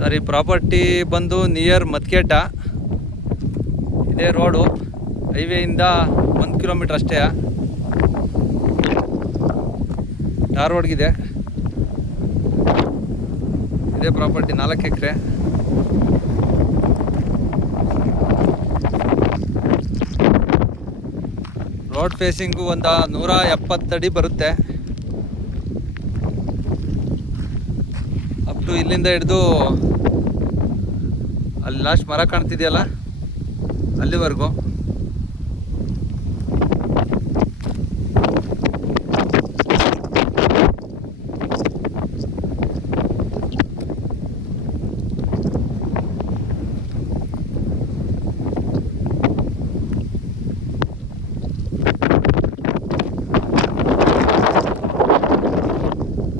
Sir, ಈ property ಬಂದು near ಮತ್ಕೇಟ. ಇದೇ ರೋಡು, ಹೈವೇಯಿಂದ 1 ಕಿಲೋಮೀಟ್ರ್ ಅಷ್ಟೇ. ಟಾರ್ ರೋಡ್ಗಿದೆ. ಇದೇ ಪ್ರಾಪರ್ಟಿ 4 ಎಕರೆ. ರೋಡ್ ಫೇಸಿಂಗು ಒಂದು 170 ಅಡಿ ಬರುತ್ತೆ. ಅಪ್ ಟು ಇಲ್ಲಿಂದ ಹಿಡಿದು ಅಲ್ಲಿ ಲಾಸ್ಟ್ ಮರ ಕಾಣ್ತಿದೆಯಲ್ಲ, ಅಲ್ಲಿವರೆಗೂ.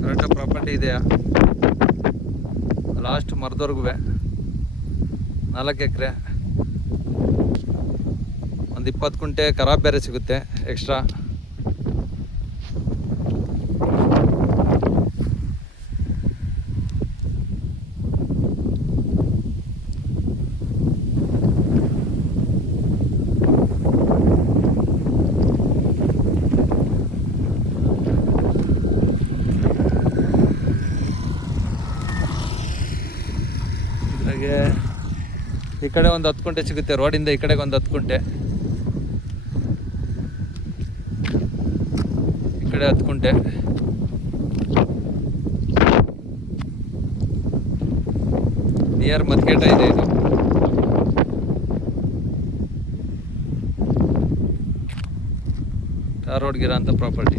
ಕರೆಕ್ಟಾಗಿ ಪ್ರಾಪರ್ಟಿ ಇದೆಯಾ? ಲಾಸ್ಟ್ ಮರದವರೆಗೂ 4 ಎಕರೆ. ಒಂದು 20 ಕುಂಟೆ ಖರಾಬ್ ಬೇರೆ ಸಿಗುತ್ತೆ ಎಕ್ಸ್ಟ್ರಾ. ಇದ್ರಾಗೆ ಈ ಕಡೆ ಒಂದು 10 ಕುಂಟೆ ಸಿಗುತ್ತೆ. ರೋಡಿಂದ ಈ ಕಡೆಗೆ ಒಂದು 10 ಕುಂಟೆ, ಈ ಕಡೆ 10 ಕುಂಟೆ. ನಿಯರ್ ಮತ್ಕೇಟ ಇದೆ ಇದು. ಟಾರ್ ರೋಡ್ಗಿರೋ ಅಂಥ ಪ್ರಾಪರ್ಟಿ.